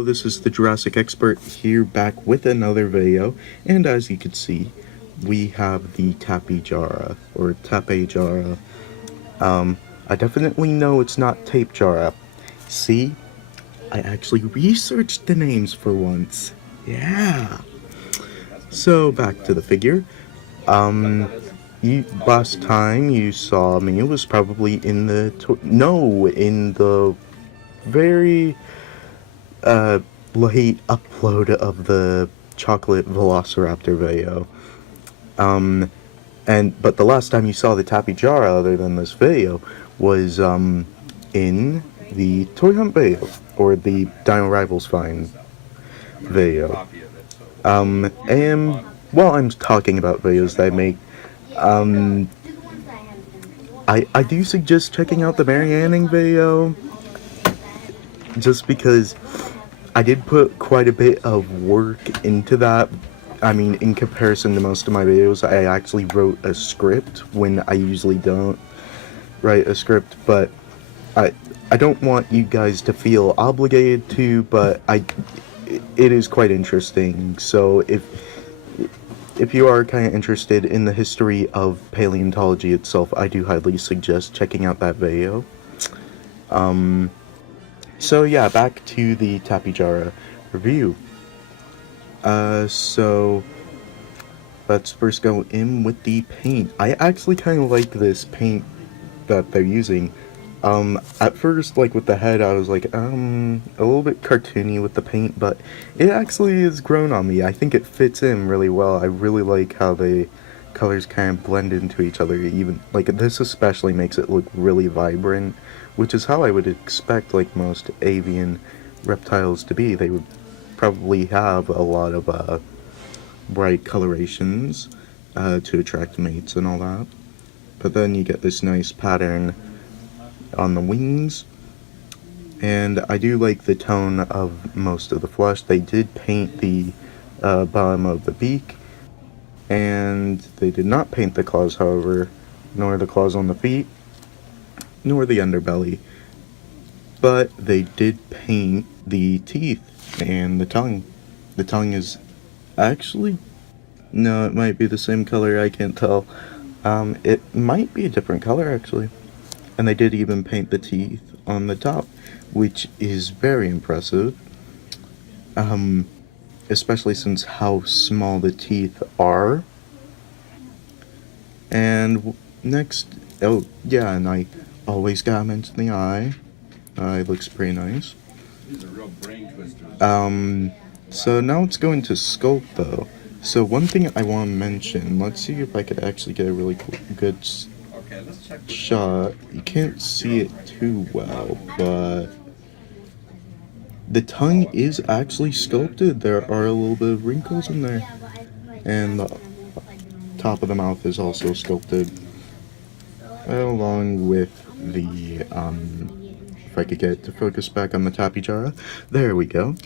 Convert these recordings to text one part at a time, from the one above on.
Hello, this is the Jurassic expert here back with another video, and as you can see, we have the Tapejara, or Tapejara. I definitely know it's not Tapejara. See? I actually researched the names for once. Yeah! So, back to the figure. Last time you saw me was probably in the in the very late upload of the chocolate velociraptor video. But the last time you saw the Tapejara other than this video was in the Toy Hunt video, or the Dino Rivals Find video. And while I'm talking about videos that I make, I do suggest checking out the Marianning video, just because I did put quite a bit of work into that. I mean, in comparison to most of my videos, I actually wrote a script when I usually don't write a script, but I don't want you guys to feel obligated to, but it is quite interesting. So if you are kind of interested in the history of paleontology itself, I do highly suggest checking out that video. So yeah, back to the Tapejara review. So let's first go in with the paint. I actually kind of like this paint that they're using. At first, like with the head, I was like, a little bit cartoony with the paint, but it actually has grown on me. I think it fits in really well. I really like how the colors kind of blend into each other. Even like this especially makes it look really vibrant, which is how I would expect like most avian reptiles to be. They would probably have a lot of bright colorations to attract mates and all that. But then you get this nice pattern on the wings, and I do like the tone of most of the flesh. They did paint the bottom of the beak, and they did not paint the claws, however, nor the claws on the feet, nor the underbelly. But they did paint the teeth and the tongue. The tongue is actually, no, it might be the same color, I can't tell. It might be a different color actually. And they did even paint the teeth on the top, which is very impressive. Especially since how small the teeth are. And next, oh yeah, and I always gotta mention the eye. It looks pretty nice. So now it's going to sculpt though. So one thing I want to mention, let's see if I could actually get a really good shot. You can't see it too well, but the tongue is actually sculpted. There are a little bit of wrinkles in there, and the top of the mouth is also sculpted, along with the if I could get it to focus back on the Tapejara, there we go,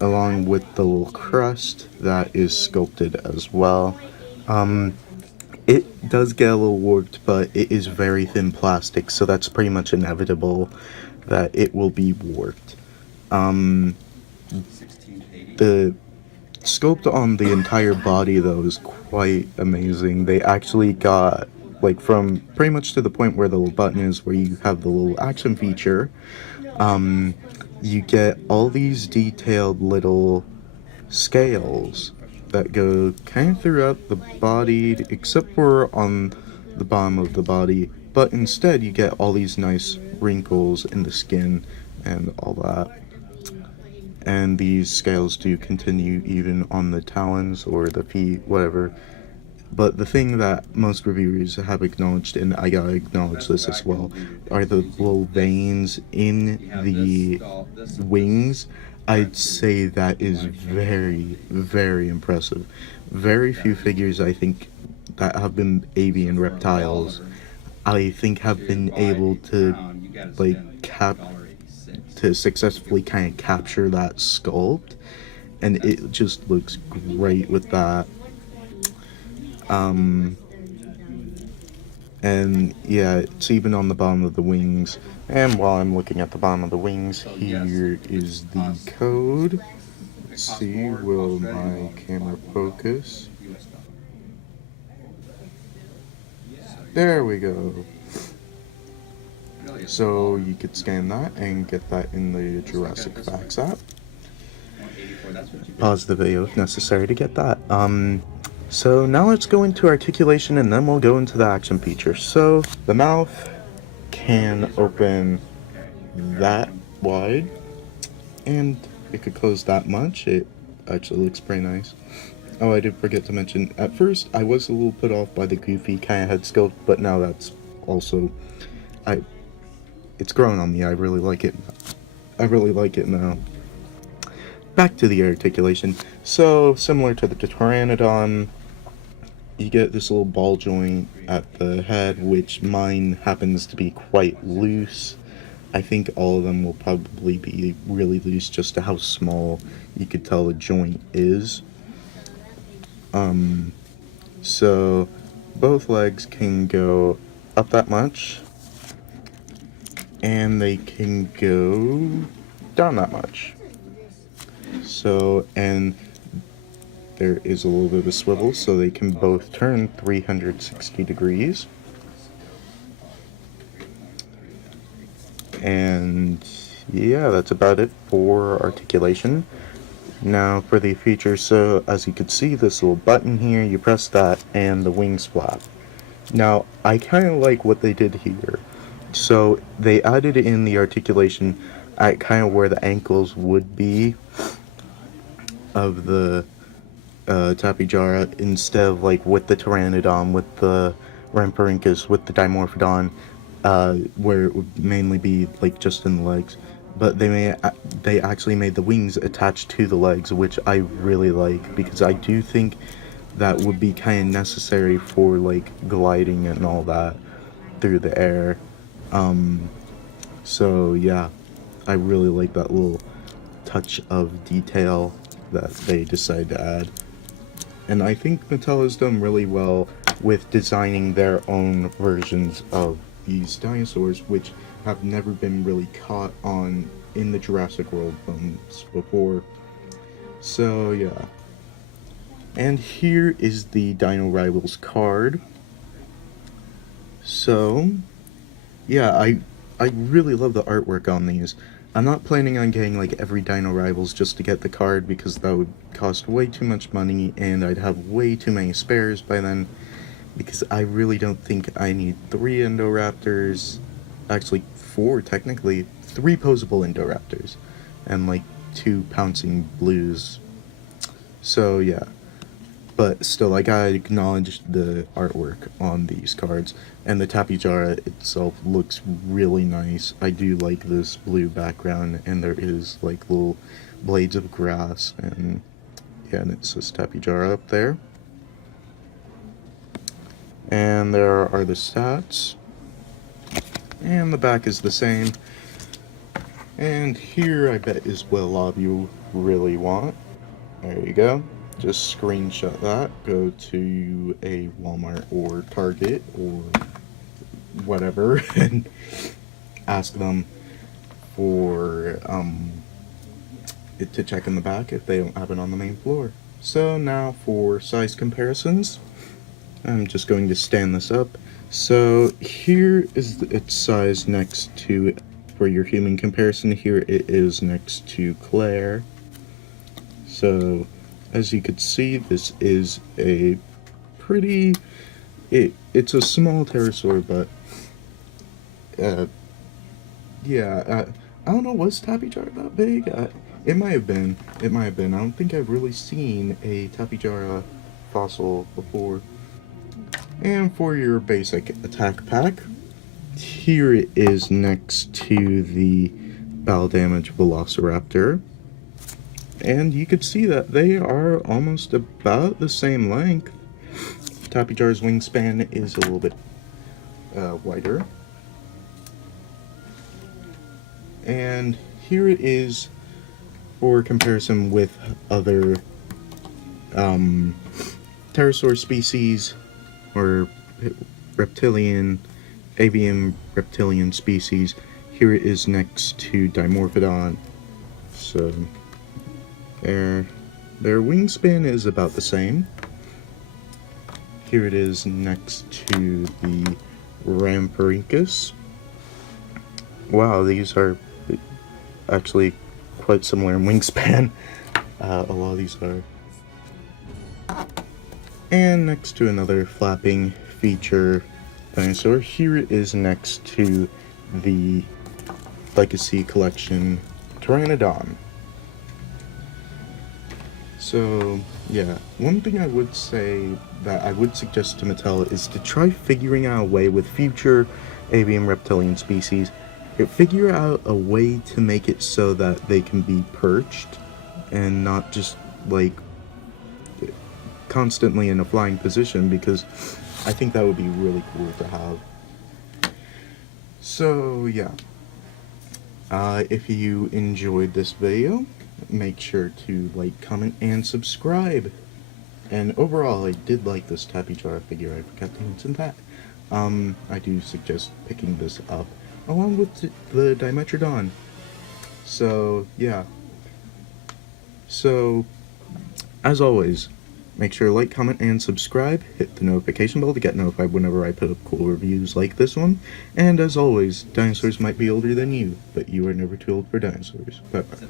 along with the little crust that is sculpted as well. It does get a little warped, but it is very thin plastic, so that's pretty much inevitable that it will be warped. The sculpt on the entire body, though, is quite amazing. They actually got, like, from pretty much to the point where the little button is, where you have the little action feature, you get all these detailed little scales that go kind of throughout the body, except for on the bottom of the body, but instead you get all these nice wrinkles in the skin and all that. And these scales do continue even on the talons or the feet, whatever. But the thing that most reviewers have acknowledged, and I gotta acknowledge this as well, are the little veins in the wings. I'd say that is very, very impressive. Very few figures, I think, that have been avian reptiles, I think, have been able to, like, successfully kind of capture that sculpt, and it just looks great with that. And yeah, it's even on the bottom of the wings. And while I'm looking at the bottom of the wings, here is the code. Let's see, will my camera focus? There we go. So you could scan that and get that in the Jurassic Facts app. Pause the video if necessary to get that. So now let's go into articulation and then we'll go into the action feature. So the mouth can open that wide and it could close that much. It actually looks pretty nice. Oh, I did forget to mention, at first I was a little put off by the goofy kind of head sculpt, but now that's also, it's grown on me. I really like it. I really like it now. Back to the articulation. So, similar to the Pteranodon, you get this little ball joint at the head, which mine happens to be quite loose. I think all of them will probably be really loose just to how small you could tell the joint is. So both legs can go up that much, and they can go down that much. So, and there is a little bit of a swivel, so they can both turn 360 degrees. And yeah, that's about it for articulation. Now for the features, so as you can see, this little button here, you press that and the wings flap. Now, I kind of like what they did here. So they added in the articulation at kind of where the ankles would be of the Tapejara, instead of like with the Pteranodon, with the Rhamphorhynchus, with the Dimorphodon, where it would mainly be like just in the legs. But they actually made the wings attached to the legs, which I really like, because I do think that would be kind of necessary for like gliding and all that through the air. So yeah, I really like that little touch of detail that they decided to add. And I think Mattel has done really well with designing their own versions of these dinosaurs, which have never been really caught on in the Jurassic World films before. So yeah. And here is the Dino Rivals card. So yeah, I really love the artwork on these. I'm not planning on getting like every Dino Rivals just to get the card, because that would cost way too much money and I'd have way too many spares by then, because I really don't think I need 3 Indoraptors, actually 4 technically, 3 posable Indoraptors, and like 2 pouncing blues. So yeah. But still, I gotta acknowledge the artwork on these cards, and the Tapejara itself looks really nice. I do like this blue background, and there is like little blades of grass, and yeah, and it says Tapejara up there. And there are the stats, and the back is the same. And here, I bet, is what a lot of you really want. There you go. Just screenshot that, go to a Walmart or Target or whatever and ask them for it to check in the back if they don't have it on the main floor. So now for size comparisons, I'm just going to stand this up. So here is its size next to, for your human comparison, here it is next to Claire. So as you can see, this is a pretty, it's a small pterosaur, but yeah, I don't know, was Tapejara that big? It might have been, I don't think I've really seen a Tapejara fossil before. And for your basic attack pack, here it is next to the battle damage Velociraptor. And you could see that they are almost about the same length. Tapejara's wingspan is a little bit wider. And here it is for comparison with other pterosaur species, or reptilian, avian reptilian species. Here it is next to Dimorphodon. So their wingspan is about the same. Here it is next to the Ramperinchus. Wow, these are actually quite similar in wingspan. A lot of these are. And next to another flapping feature dinosaur, here it is next to the Legacy Collection Pteranodon. So, yeah, one thing I would say that I would suggest to Mattel is to try figuring out a way with future avian reptilian species, figure out a way to make it so that they can be perched and not just, like, constantly in a flying position, because I think that would be really cool to have. So, yeah. If you enjoyed this video, make sure to like, comment, and subscribe. And overall, I did like this Tapejara figure, I forgot to mention that. I do suggest picking this up, along with the Dimetrodon. So, yeah. So, as always, make sure to like, comment, and subscribe. Hit the notification bell to get notified whenever I put up cool reviews like this one. And as always, dinosaurs might be older than you, but you are never too old for dinosaurs. Bye-bye.